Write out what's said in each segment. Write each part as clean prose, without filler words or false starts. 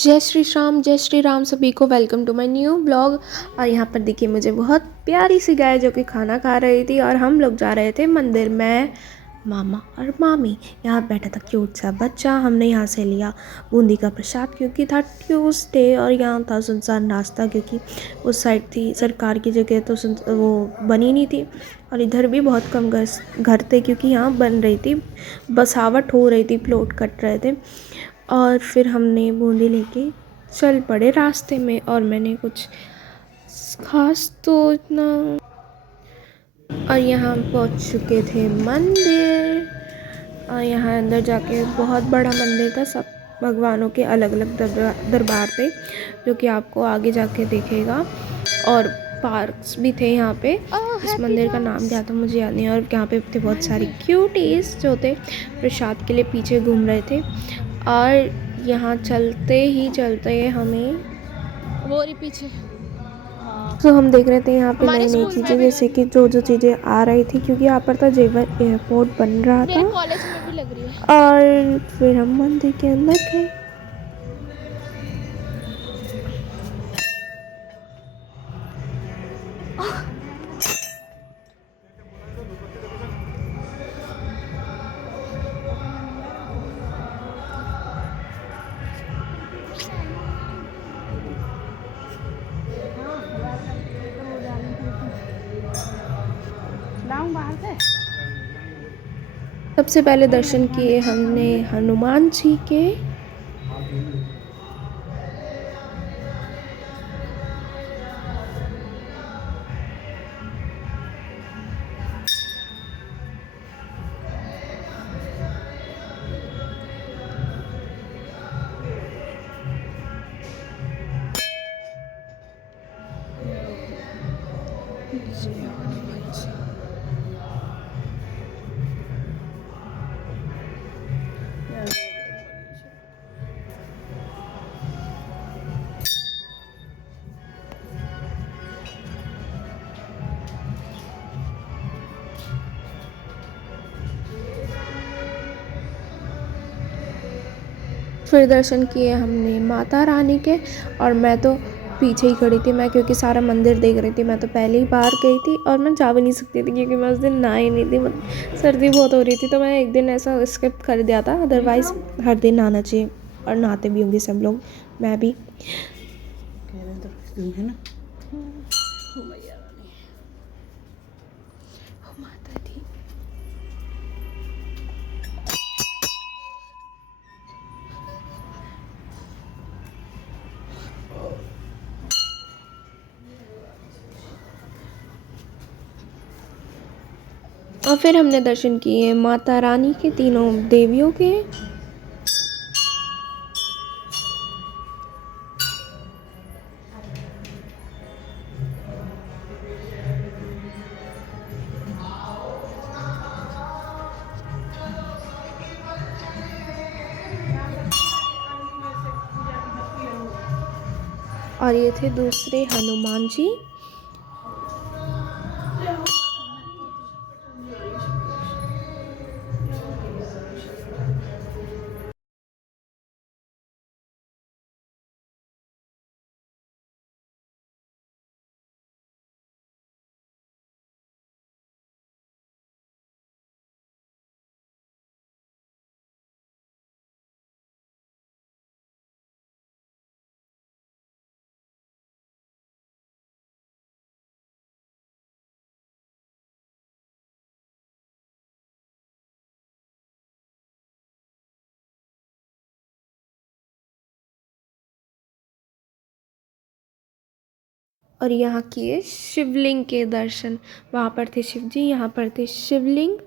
जय श्री राम सभी को। Welcome to my new blog. और यहाँ पर देखिए मुझे बहुत प्यारी सी गाय जो कि खाना खा रही थी और हम लोग जा रहे थे मंदिर में। मामा और मामी, यहाँ बैठा था क्यूट सा बच्चा। हमने यहाँ से लिया बूंदी का प्रसाद क्योंकि था ट्यूसडे और यहाँ था सुनसान रास्ता क्योंकि उस साइड थी सरकार की जगह तो वो बनी नहीं थी। और इधर भी बहुत कम घर थे क्योंकि यहाँ बन रही थी, बसावट हो रही थी, प्लॉट कट रहे थे। और फिर हमने बूंदी लेके चल पड़े रास्ते में और मैंने कुछ खास तो इतना। और यहाँ पहुँच चुके थे मंदिर। और यहाँ अंदर जाके बहुत बड़ा मंदिर था, सब भगवानों के अलग अलग दरबार थे जो कि आपको आगे जाके देखेगा। और पार्क्स भी थे यहाँ पे। इस मंदिर का नाम क्या था मुझे याद नहीं। और यहाँ पे थे बहुत सारे क्यूटीज जो थे प्रसाद के लिए पीछे घूम रहे थे। और यहाँ चलते ही चलते हमें वो रही पीछे। तो हम देख रहे थे यहाँ पे हमारे नई नई स्कूल में चीज़ें, भी जैसे लगी कि है, जो चीज़ें आ रही थी क्योंकि यहाँ पर तो जेवर एयरपोर्ट बन रहा मेरे था। कॉलेज में भी लग रही है। और फिर हम मंदिर के अंदर गए। बाहर से सबसे पहले दर्शन किए हमने हनुमान जी के। फिर दर्शन किए हमने माता रानी के। और मैं तो पीछे ही खड़ी थी, मैं क्योंकि सारा मंदिर देख रही थी। मैं तो पहले ही बाहर गई थी और मैं जा भी नहीं सकती थी क्योंकि मैं उस दिन नहा ही नहीं थी, सर्दी बहुत हो रही थी। तो मैं एक दिन ऐसा स्किप कर दिया था, अदरवाइज़ हर दिन नहाना चाहिए और नहाते भी होंगे सब लोग, मैं भी। है ना माता दी। और फिर हमने दर्शन किए माता रानी के, तीनों देवियों के। और ये थे दूसरे हनुमान जी। और यहाँ किए शिवलिंग के दर्शन। वहाँ पर थे शिव जी, यहाँ पर थे शिवलिंग।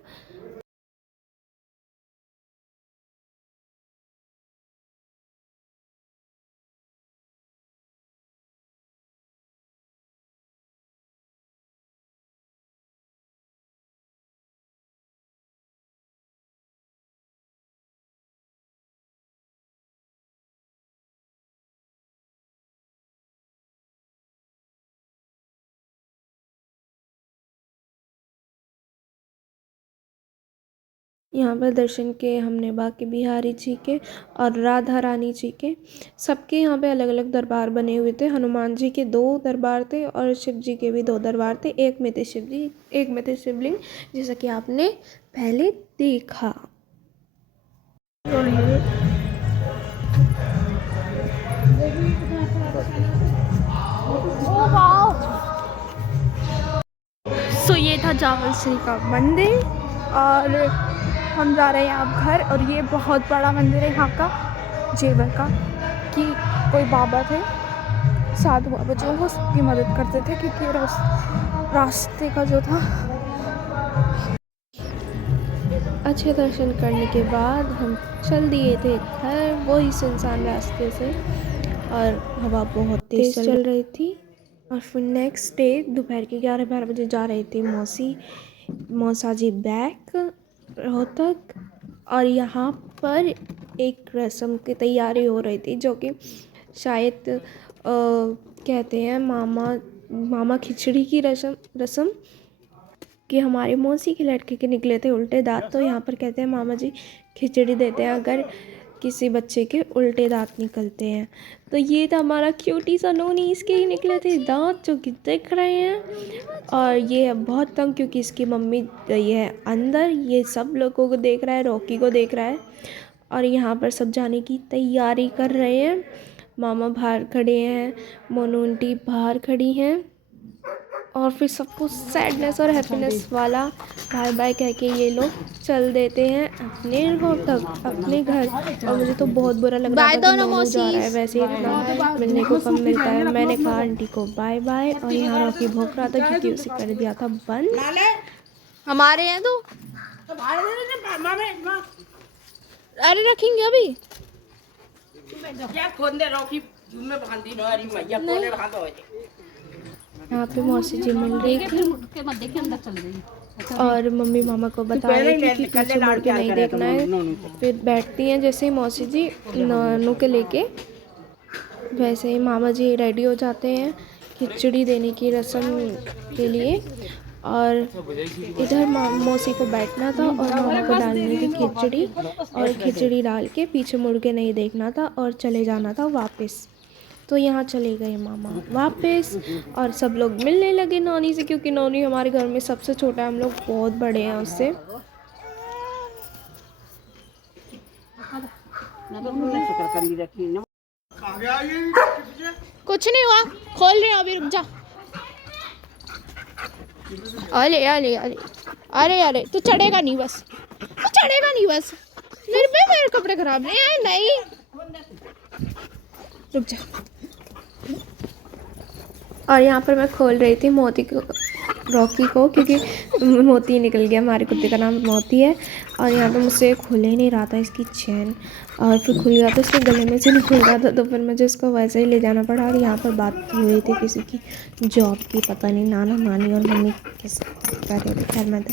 यहाँ पर दर्शन किए हमने बांके बिहारी जी के और राधा रानी जी के। सबके यहाँ पे अलग अलग दरबार बने हुए थे। हनुमान जी के 2 दरबार थे और शिव जी के भी 2 दरबार थे। एक में थे शिव जी, एक में थे शिवलिंग, जैसा कि आपने पहले देखा। सो ये था जावल श्री का मंदिर और हम जा रहे हैं अब घर। और ये बहुत बड़ा मंदिर है यहाँ का, जेवर का, कि कोई बाबा थे, साधु बाबा जो वो सबकी मदद करते थे, क्योंकि रास्ते का जो था। अच्छे दर्शन करने के बाद हम चल दिए थे घर, वही सुनसान रास्ते से, और हवा बहुत तेज़ चल रही थी। और फिर नेक्स्ट डे दोपहर के 11-12 बजे जा रहे थे मौसा जी बैक रोहतक। और यहाँ पर एक रस्म की तैयारी हो रही थी, जो कि शायद कहते हैं मामा खिचड़ी की रस्म, कि हमारे मौसी के लड़के के निकले थे उल्टे दांत, तो यहाँ पर कहते हैं मामा जी खिचड़ी देते हैं अगर किसी बच्चे के उल्टे दांत निकलते हैं। तो ये था हमारा क्यूटी सा नोनी, इसके ही निकले थे दांत जो कि दिख रहे हैं। और ये है बहुत तंग, क्योंकि इसकी मम्मी गई है अंदर, ये सब लोगों को देख रहा है, रॉकी को देख रहा है। और यहाँ पर सब जाने की तैयारी कर रहे हैं। मामा बाहर खड़े हैं, मोनू आंटी बाहर खड़ी हैं, और फिर सबको सैडनेस और हैप्पीनेस वाला बाय बाय कह के ये लोग चल देते हैं अपने तक, अपने घर। और मुझे तो बहुत बुरा लग रहा था कि मोनू जा रहा है, वैसे इतना मिलने को कम मिलता है। मैंने कहा आंटी को बाय बाय, और यहाँ रॉकी भौंक रहा था क्योंकि उसे कर दिया था बंद। हमारे हैं तो अरे रखेंगे अभी। यहाँ पे मौसी जी मिल रही थी और मम्मी मामा को बता रही थी कि पीछे मुड़ के नहीं देखना है। फिर बैठती हैं जैसे ही मौसी जी नानू के लेके, वैसे ही मामा जी रेडी हो जाते हैं खिचड़ी देने की रस्म के लिए। और इधर मौसी को बैठना था और मामा को डालनी थी खिचड़ी, और खिचड़ी डाल के पीछे मुड़ के नहीं देखना था और चले जाना था वापस। तो यहाँ चले गए मामा वापस, और सब लोग मिलने लगे नौनी से, क्योंकि नौनी हमारे घर में सबसे छोटा है, हम लोग बहुत बड़े हैं उससे। कुछ नहीं हुआ, खोल रहे हो अभी, रुक जा। अरे अरे अरे अरे अरे तू चढ़ेगा नहीं बस, तू चढ़ेगा नहीं बस। मेरे कपड़े खराब नहीं है, नहीं रुक जा। और यहाँ पर मैं खोल रही थी रॉकी को, क्योंकि मोती निकल गया, हमारे कुत्ते का नाम मोती है। और यहाँ पे मुझसे खुल ही नहीं रहा था इसकी चैन, और फिर खुल गया तो इसके गले में से नहीं खुल रहा था, तो फिर मुझे इसको वैसे ही ले जाना पड़ा। और यहाँ पर बात हुई थी किसी की जॉब की, पता नहीं नाना नानी और मम्मी किस कर रहे थे। खैर मैं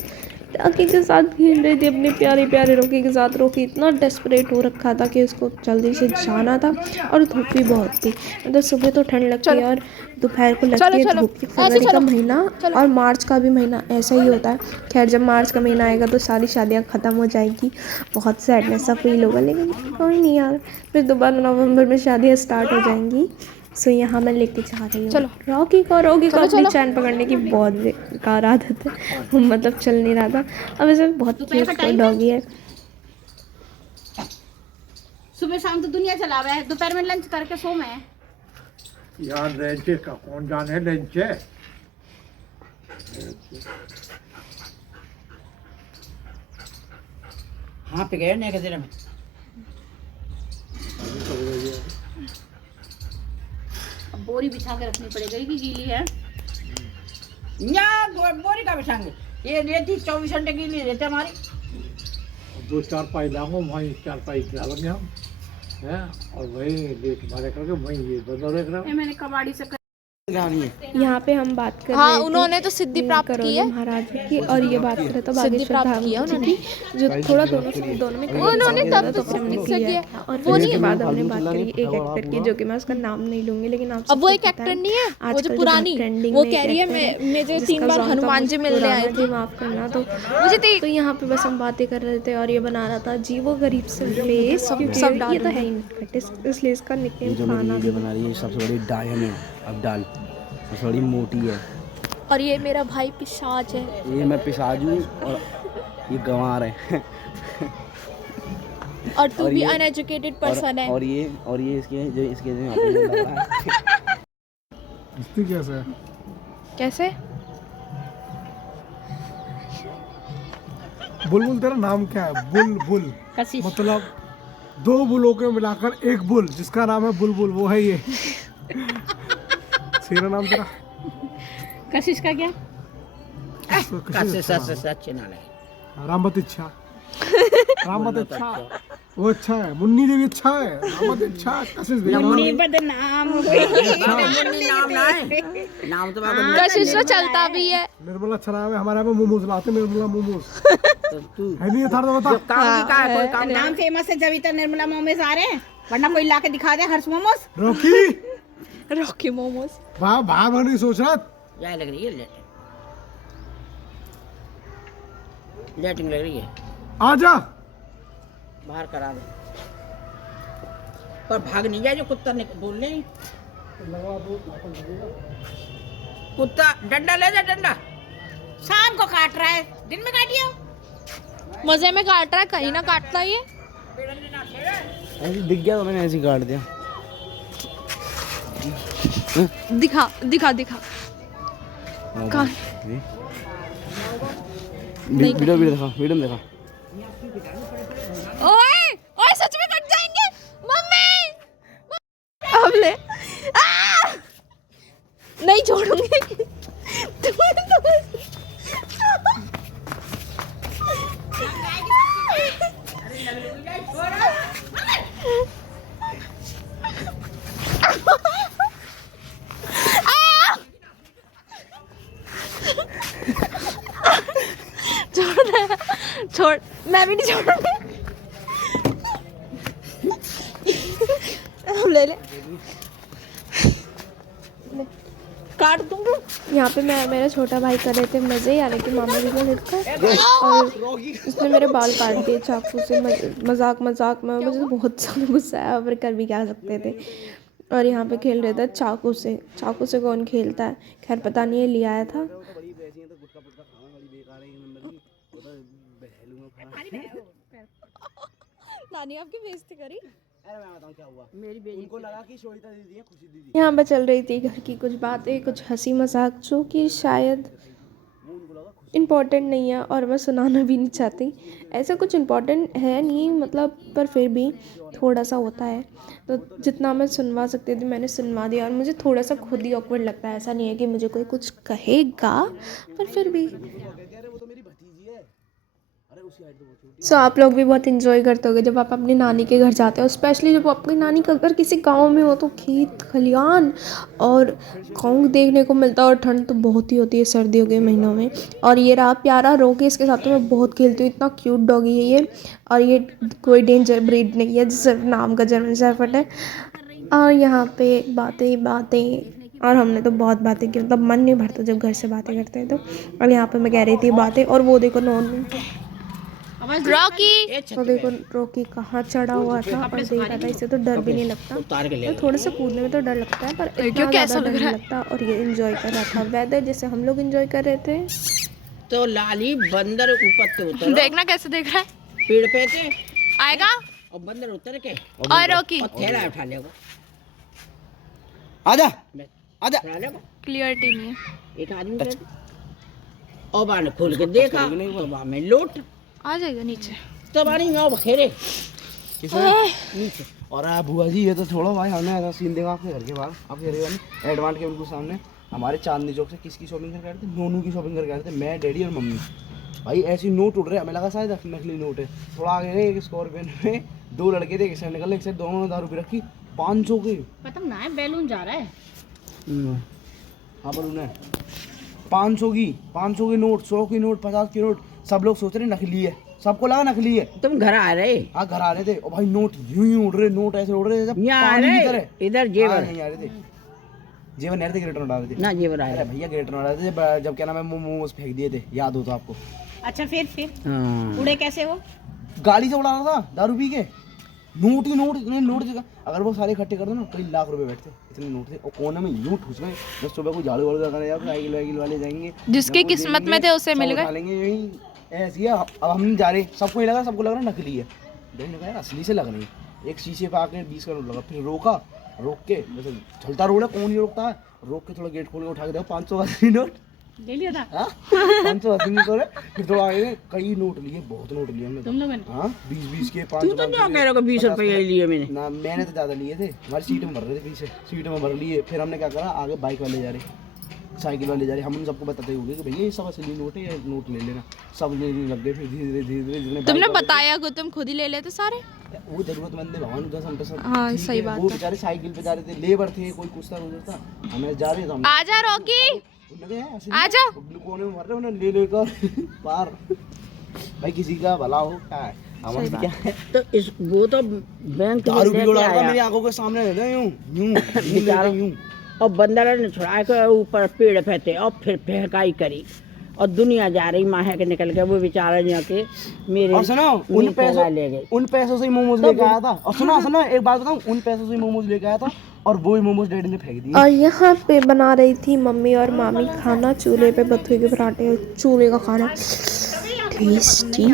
रॉकी के साथ खेल रही थी, अपने प्यारे प्यारे रॉकी के साथ। रॉकी इतना डेस्परेट हो रखा था कि उसको जल्दी से जाना था, और धूप भी बहुत थी। मतलब सुबह तो ठंड लगती है और दोपहर को लगती है धूप। फरवरी का महीना और मार्च का भी महीना ऐसा ही होता है। खैर जब मार्च का महीना आएगा तो सारी शादियाँ ख़त्म हो जाएगी, बहुत सैडनेस सा फील होगा, लेकिन कोई नहीं यार, फिर दोबारा नवंबर में शादियाँ स्टार्ट हो जाएंगी। सो यहाँ मैं लेके जा रही हूँ रॉकी को अपनी चैन पकड़ने की बहुत बेकार आदत है, मतलब चल नहीं रहा था। अब ऐसे बहुत क्यूट डॉगी है। सुबह शाम तो दुनिया चला रहा है, दोपहर में लंच करके सो में यार लंच का कौन जाने लंच है। हाँ पे गए नहीं किधर में अब बोरी बिछा के रखनी पड़ेगी कि गीली है। यहाँ बोरी का बिछाएंगे, ये रेती 24 घंटे गीली रहती है हमारी। 2-4 पाई लाऊंगा, वहीं 4 पाई डालेंगे हम हैं, और वही लेट मारे करके वहीं ये बंद रख रहा हूँ। मैंने कबाड़ी से यहाँ पे हम बात कर हाँ, रहे थे उन्होंने तो सिद्धि प्राप्त की करौली है। महाराज की, और ये बात कर रहे थे सिद्धि बागेश्वर प्राप्त धाम किया जी उन्होंने। की, जो थोड़ा दोनों में उन्होंने तब तो हमने से किया किया। था। और वो फिर नहीं उसके बाद हमने बात करी एक एक्टर की, जो कि मैं उसका नाम नहीं लूंगी, लेकिन आप अब वो एक एक्टर नहीं है, वो जो पुरानी, वो कह रही है मैं जो 3 बार हनुमान जी मिलने आई थी। माफ करना। तो मुझे तो यहाँ पे बस हम बातें कर रहे थे, और ये बना रहा था जीवो गरीब से लेस, क्योंकि सब ये तो है ही नहीं, इस लेस का निकनेम जो मेरी खाना वीडियो बना रही है सबसे बड़ी डायन है। अब डाल सबसे बड़ी मोटी है। और ये मेरा भाई पिशाच है। ये मैं पिशाच हूँ और ये गंवार है। और तू और भी ये- अनएजुकेटेड पर्सन है। और ये इसके जो लग रहा है। कैसे है? कैसे? बुलबुल तेरा नाम क्या है? बुलबुल कशिश। मतलब 2 बुलों के मिलाकर एक बुल, जिसका नाम है बुलबुल, वो है ये। सेरा नाम तेरा? कशिश का क्या? रामबत इच्छा। रामबत इच्छा वो अच्छा है। मुन्नी देवी अच्छा है। रामबत इच्छा कशिश देवी। बदनाम कशिश तो चलता भी है। निर्मला अच्छा नाम है। हमारे यहाँ पे मोमोज लाते, निर्मला मोमोज है नहीं? था तो बता। नाम फेमस है, जब इतना निर्मला मोमोज आ रहे हैं, वरना कोई ला के दिखा दे हर्ष मोमोज। Rocky Rocky momos. वाह भाई नहीं सोच रहा। क्या लग रही है? लेटिंग लग रही है। आजा बाहर करा दो, पर भाग नहीं जाए जो कुत्ता ने बोल ले। कुत्ता डंडा ले जा, डंडा। शाम को काट रहा है, दिन में काटियो। मजे में काट रहा है, कहीं ना काटता ये। ऐसे दिख गया तो मैंने ऐसे ही काट दिया। दिखा दिखा दिखा। कहाँ? वीडियो में देखा। ओए ओए, सच में कट जाएंगे मम्मी। अब ले। नहीं छोड़ूंगी। छोड़, मैं भी नहीं छोड़ूंगी। ले ले, काट दूंगी। यहाँ पे मैं मेरा छोटा भाई कर रहे थे मज़े, यानी कि मामा जी को देखकर, और उसने मेरे बाल काट दिए चाकू से। मजाक में मुझे तो बहुत ज़्यादा गुस्सा आया, पर कर भी क्या सकते थे। और यहाँ पे खेल रहे थे चाकू से कौन खेलता है, खैर पता नहीं, ये ले आया था। नानी आपकी बेइज्जती करी। अरे मैं बताऊं क्या हुआ। उनको लगा कि श्वेता दीदी है, खुशी दीदी। यहाँ पर चल रही थी घर की कुछ बातें, कुछ हंसी मजाक, जो कि शायद इम्पोर्टेंट नहीं है, और मैं सुनाना भी नहीं चाहती। ऐसा कुछ इम्पोर्टेंट है नहीं, मतलब, पर फिर भी थोड़ा सा होता है, तो जितना मैं सुनवा सकती थी मैंने सुनवा दिया। और मुझे थोड़ा सा खुद ही ऑकवर्ड लगता है, ऐसा नहीं है कि मुझे कोई कुछ कहेगा, पर फिर भी। सो आप लोग भी बहुत इन्जॉय करते होगे जब आप अपनी नानी के घर जाते हो, स्पेशली जब आपकी नानी का घर किसी गांव में हो, तो खेत खलियान और गाँव देखने को मिलता है। और ठंड तो बहुत ही होती है सर्दियों के महीनों में। और ये रहा प्यारा रोके, इसके साथ तो मैं बहुत खेलती हूँ, इतना क्यूट डॉगी है ये। और ये कोई डेंजर ब्रीड नहीं है, जिस नाम का जर्मन शेफर्ड है। और यहाँ पे बातें, और हमने तो बहुत बातें की, मतलब मन नहीं भरता जब घर से बातें करते हैं तो। और यहाँ पे मैं कह रही थी बातें, और वो देखो रॉकी, तो देखो रॉकी कहाँ चढ़ा हुआ था और देख रहा था। इससे तो डर भी नहीं लगता, तो थोड़े से कूदने में तो डर लगता है, पर इतना ज़्यादा डर नहीं लगता। और ये एंजॉय कर रहा था वेदर, जैसे हम लोग एंजॉय कर रहे थे। तो लाली बंदर ऊपर से उतर, देखना कैसे देख रहा है। पेड़ पे थे आएगा और बंदर उतर के और रॉकी और थैला उठा लेगा। आजा उठा लेगा क्लियरिटी नहीं है। एक आदमी थे, और बाण खोल के देखा तो वहाँ में लोट, आ जाएगा नीचे। तो बाणी में बखेरे नीचे। और बुआ जी ये तो छोड़ो भाई, हमने ऐसा सीन देखा आपके घर के बाहर, आपके घर वाले एडवांस के बिल्कुल सामने हमारे चांदनी चौक से किसकी शॉपिंग करके आए थे? नोनू की शॉपिंग करके आए थे, मैं, डैडी और मम्मी। भाई ऐसी नोट उड़ रहे, हमें लगा शायद नकली नोट है। थोड़ा आगे गए, एक स्कॉर्पियन में 2 लड़के थे, एक साइड निकल, एक साइड दोनों ने दारू पी रखी, 500 की। पता ना है, बैलून जा रहा है। हाँ पर उन्हें 500 की नोट, 100 की नोट, 50 की नोट, सब लोग सोच रहे नकली है, सबको लगा नकली है। तुम घर आ रहे? हाँ घर आ रहे थे और भाई नोट यूं ही उड़ रहे, नोट ऐसे उड़ रहे जैसे यहाँ आ पानी की रहे? तरह। इधर हाँ, जेवर? नहीं आ रहे थे, जेवर नहीं आ रहे थे, ग्रेटर उड़ा रहे थे। ना जेवर आए। अरे भैया ग्रेटर उड़ा रहे थे जब क्या नाम है मोमोज फेंक दिए थे, याद हो तो आपको। अच्छा फिर हाँ। उड़े कैसे वो? गाड़ी से उड़ा रहा था दारू पी के, नोट ही नोट, इतने नोट जगह अगर वो सारे इकट्ठे कर दो ना कई लाख रुपए बैठते, इतने नोट थे। और कोने में यूं ठूस गए, बस सुबह को झाड़ू वाड़ू लगाने जाओ, साइकिल वाइकिल वाले जाएंगे, जिसके वो किस्मत में देंगे, थे उसे सब मिल उठा गए। लेंगे यही ऐसी है। अब हम नहीं जा रहे, सबको ही लगा, सबको लग रहा नकली है, देखने का यार असली से लग रही है। एक शीशे पे आके 20 का नोट लगा, फिर रोका, रोक के जैसे चलता रोड है कौन नहीं रोकता है, रोक के थोड़ा गेट खोल के उठा के देखो 580 नोट ले लिया था? हाँ 580 नोट है। फिर थोड़ा आगे कई नोट लिए, बहुत नोट लिए हमने, तुम लोगों ने? हाँ 20 के 5 तू तो क्या कह रहे हो 20 रुपये लिए मैंने? ना मैंने तो ज़्यादा लिए थे, हमारी सीट में भर रहे थे, पीछे सीट में भर लिए। फिर हमने क्या करा, आगे बाइक वाले जा रहे, साइकिल वाले जा रहे, हम उन सबको बताते हुए कि भैया ये सब असली नोट है, ये नोट ले लेना। सब लेने लग गए, फिर धीरे धीरे जितने तुमने बाइक वाले बताया को तुम खुद ही ले लेते सारे। थे, वो जरूरतमंद है भगवान उधर हम सब। हाँ, ठीक सही है, बात वो है। बेचारे साइकिल पे जा रहे थे, लेबर थे, कोई कुछ था गुजर था, हमें जा रहे थे हम। आजा रॉकी, लगे हैं असली, आजा। कोने में भर रहे उन्हें ले लेकर पार। भाई किसी का भला हो क्या है, हमारे क्या है। तो इस वो तो बैंक में दारू पी लेके उड़ा रहा था आया। मेरी आंखों के सामने रहता है, यूं बेचारा। यूं। और बंदर ने छुड़ा के ऊपर पेड़ फेंके और फिर फेंकाई करी और दुनिया जा रही माहे के निकल के, वो बेचारा जाके मेरे और सुनो ले गए। उन पैसों से ही मोमोज लेके आया था। और सुनो एक बात बताऊं, उन पैसों से ही मोमोज लेके आया था और वो ही मोमोज डैडी ने फेंक दिए। और यहाँ पे बना रही थी मम्मी और मामी खाना, चूल्हे पे बथुए के पराठे और चूल्हे का खाना टेस्टी।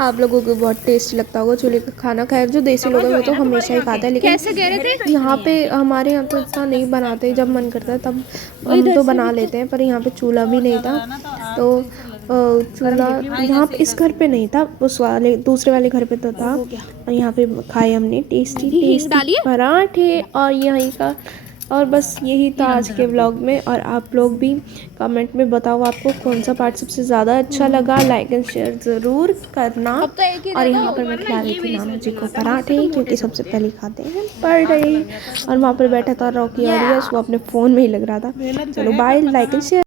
आप लोगों को बहुत टेस्टी लगता होगा चूल्हे का खाना। खैर जो देसी लोग हैं वो तो हमेशा ही खाते हैं, लेकिन कैसे कह रहे थे? यहाँ पे हमारे यहाँ तो इतना नहीं बनाते, जब मन करता है तब हम तो बना लेते हैं, पर यहाँ पे चूल्हा भी नहीं था, तो चूल्हा यहाँ पे इस घर पे नहीं था, उस वाले दूसरे वाले घर पे तो था। और यहाँ पे खाए हमने टेस्टी टेस्टी पराठे और यहीं का। और बस यही था आज के व्लॉग में। और आप लोग भी कमेंट में बताओ आपको कौन सा पार्ट सबसे ज़्यादा अच्छा लगा, लाइक एंड शेयर ज़रूर करना। और यहाँ पर मैं खिला रही थी नानू जी को पराठे, क्योंकि सबसे पहले खाते हैं पढ़ रहे। और वहाँ पर बैठा था रॉकी और यश, वो अपने फ़ोन में ही लग रहा था। चलो बाय, लाइक एंड शेयर।